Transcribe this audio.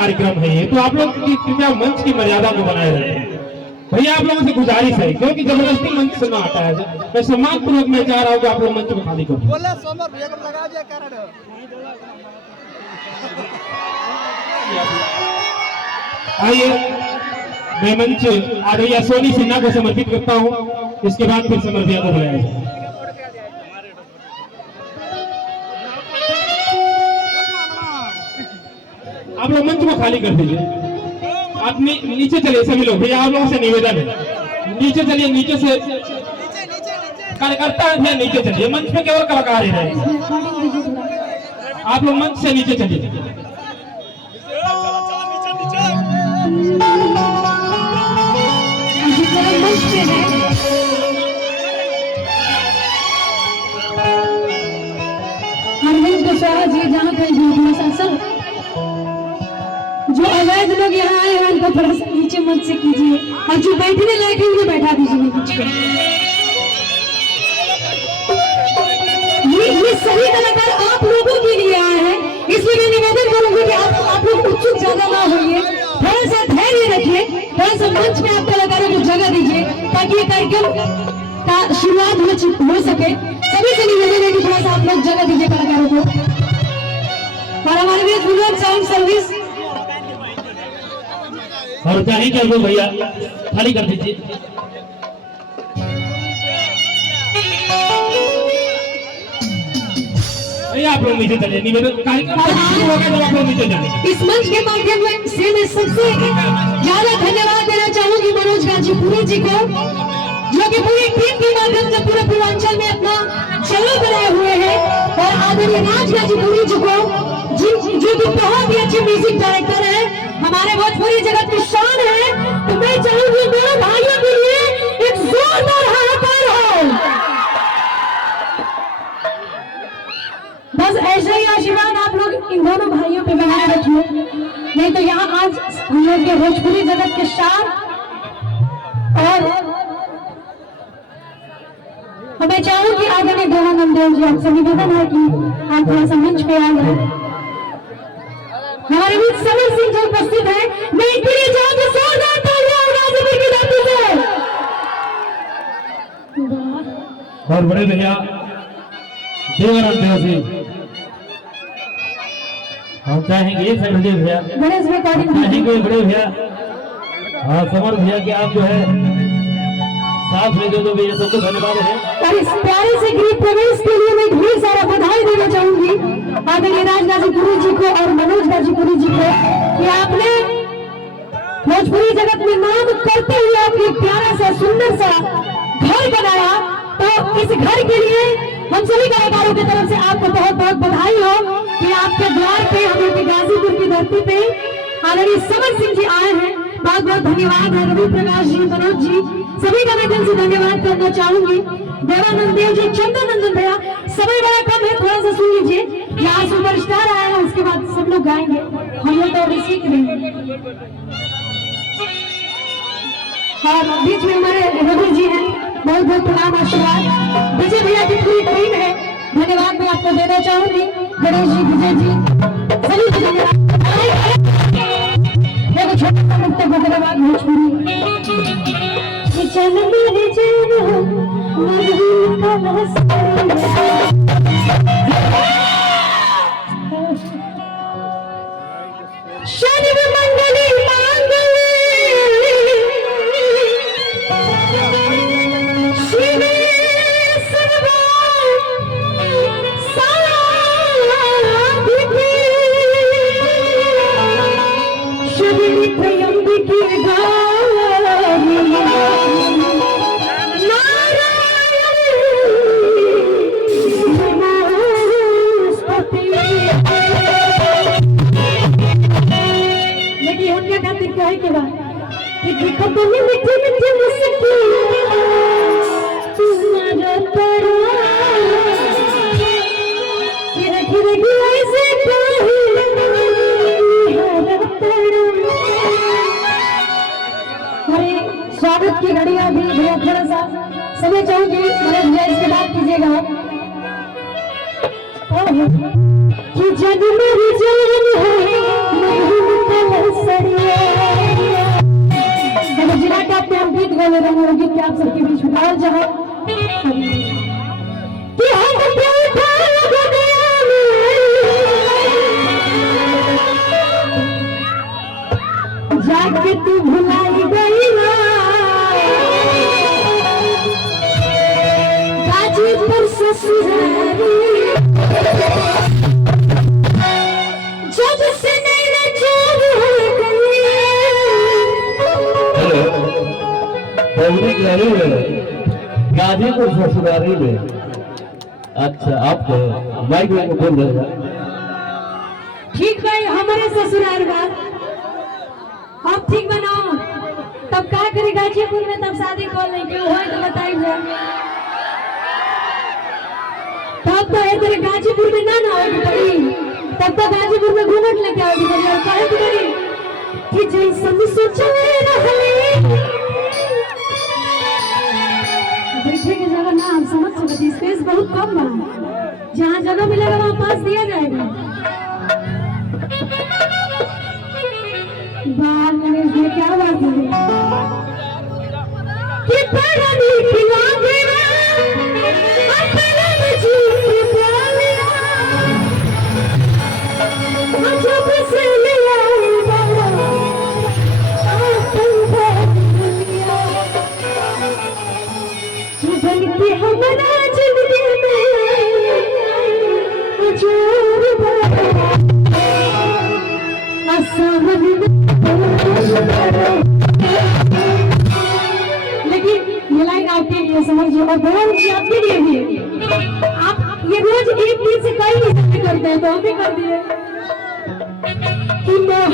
कार्यक्रम है ये, तो आप लोग की कृपया मंच की मर्यादा को बनाए रखें। भैया आप लोगों से गुजारिश है, क्योंकि जबरदस्ती मंच से ना आता है, मैं सम्मान पूर्वक मैं चाह रहा हूँ कि आप लोग मंच को खाली कर दो। आइए मैं मंच आदरणीय सोनी सिन्हा को समर्पित करता हूँ, इसके बाद फिर समर भैया को बुलाया जाए। आप लोग मंच को खाली कर दीजिए, आप नीचे चलिए सभी लोग। भैया आप लोगों से निवेदन है, नीचे चलिए, नीचे से कार्यकर्ता है, नीचे चलिए, मंच पे केवल कलाकार ही रहे। आप लोग मंच से नीचे चलिए। जहाँ कहीं जो अवैध लोग यहाँ आए हैं उनको थोड़ा सा नीचे मंच से कीजिए, और जो बैठने लायक है उन्हें बैठा दीजिए मंच पे। ये सभी कलाकार आप लोगों के लिए आए हैं, इसलिए मैं निवेदन करूंगी कि आप लोग उत्सुक ज्यादा ना होइए, थोड़ा सा धैर्य रखिए, थोड़ा सा मंच में आप कलाकारों को जगह दीजिए ताकि ये कार्यक्रम का शुरुआत हो सके। सभी से निवेदन है कि थोड़ा सा आप लोग जगह दीजिए कलाकारों को। और हमारे बीच बुजुर्ग साउंड सर्विस और चाहे क्या लोग भैया खाली कर दीजिए। आप लोग नीचे चलिए, निवेदन कार्यक्रम शुरू होगा जब आप लोग नीचे जाएंगे। इस मंच के माध्यम से मैं सबसे ज्यादा धन्यवाद देना चाहूंगी मनोज गाजीपुरी जी को, जो कि पूरी टीम के माध्यम से पूरे पूर्वांचल में अपना चलो बनाए हुए हैं, और आदरणीय राज गाजीपुरी जी को जो कि बहुत ही अच्छे म्यूजिक डायरेक्टर है, हमारे भोजपुरी जगत की शान है। तो मैं चाहूंगी दोनों भाइयों के लिए एक जोरदार हाहाकार हो। बस ऐसा ही आशीर्वाद आप लोग इन दोनों भाइयों पे बनाए रखिए, नहीं तो यहाँ आज हम लोग के भोजपुरी जगत के शान। और मैं चाहूंगी आदरणीय देवानंद देव जी, आपसे निवेदन है कि आप थोड़ा सा मंच पे आ जाए। हमारे बीच समर सिंह जो उपस्थित है, मैं इनके लिए चाहूंगी जोरदार तालियां गाजीपुर की धरती से। और बड़े भैया देवानंद देव जी, हम चाहेंगे संजय भैया, चाहेंगे बड़े भैया और समर भैया कि आप जो है साथ में जो भैया सबको धन्यवाद है। और इस प्यारे से गीत प्रवेश के लिए मैं ढेर सारा बधाई देना चाहूंगी आदरणीय राज गाजीपुरी जी को और मनोज गाजीपुरी जी को कि आपने भोजपुरी जगत में नाम करते हुए आपने प्यारा सा सुंदर सा घर बनाया। तो इस घर के लिए हम सभी कलाकारों की तरफ से आपको बहुत बहुत बधाई हो कि आपके द्वार पे हम लोग गाजीपुर की धरती पे आदरणीय समर सिंह जी आए हैं। बहुत बहुत धन्यवाद है रवि प्रकाश जी, मनोज जी, सभी का मैं दिल से धन्यवाद करना चाहूंगी। देवानंद देव जी, चंदन नंदन भैया, समय बड़ा कम है, थोड़ा सा सुन लीजिए। यहाँ सुपरस्टार आया है, उसके बाद सब लोग गाएंगे, हम लोग तो अभी सीख रहे हैं। और बीच में हमारे रवि जी हैं, बहुत बहुत प्रणाम आशीर्वाद। विजय भैया की पूरी टीम है, धन्यवाद मैं आपको देना चाहूंगी। गणेश जी, विजय जी, सभी को धन्यवाद। छोटा सा मुक्त धन्यवाद भोजपुरी। चल मेरे जान हो मधुर का शनि मंगली मांगली शिवे सर्वा शनि त्र्यंबके गौरी स्वागत की घड़ियां भी भैया थोड़ा सा समय चाहूंगी, भैया इसके बाद कीजिएगा। कि जग मेरी जान है कि हम पे उठा लगा गया जाके तू भुलाई गई ना गाजीपुर ससुरारी जब से नहीं चोर हो गई। पब्लिक लड़ी में गाजीपुर ससुरारी में। अच्छा आप माइक में बोल रहे हैं। ठीक भाई हमारे ससुराल बात आप ठीक बनाओ तब का करी गाजीपुर में तब शादी कर ले क्यों हो तो बताइए तब तो इधर गाजीपुर में ना होगी पड़ी तब तो गाजीपुर में घूमट लेके आओगी पड़ी और कहे तो पड़ी कि जैसन सोचले रहले बैठे की जगह ना हम समझ सकते स्पेस बहुत कम बा जहाँ जगह मिलेगा वहाँ पास दिया जाएगा। बाल में ये क्या बात है कि बड़ा नीक लागे अपने जी के प्यारे जब से ले आई बाबा अपन दुनिया जीवन की हमारा जिंदगी में जोर बड़ा लेकिन ये लाइन आपके लिए समझिए और बहुत ही आपके लिए भी आप ये रोज एक दिन से कई नहीं करते हैं तो हम भी कर दिए कि मैं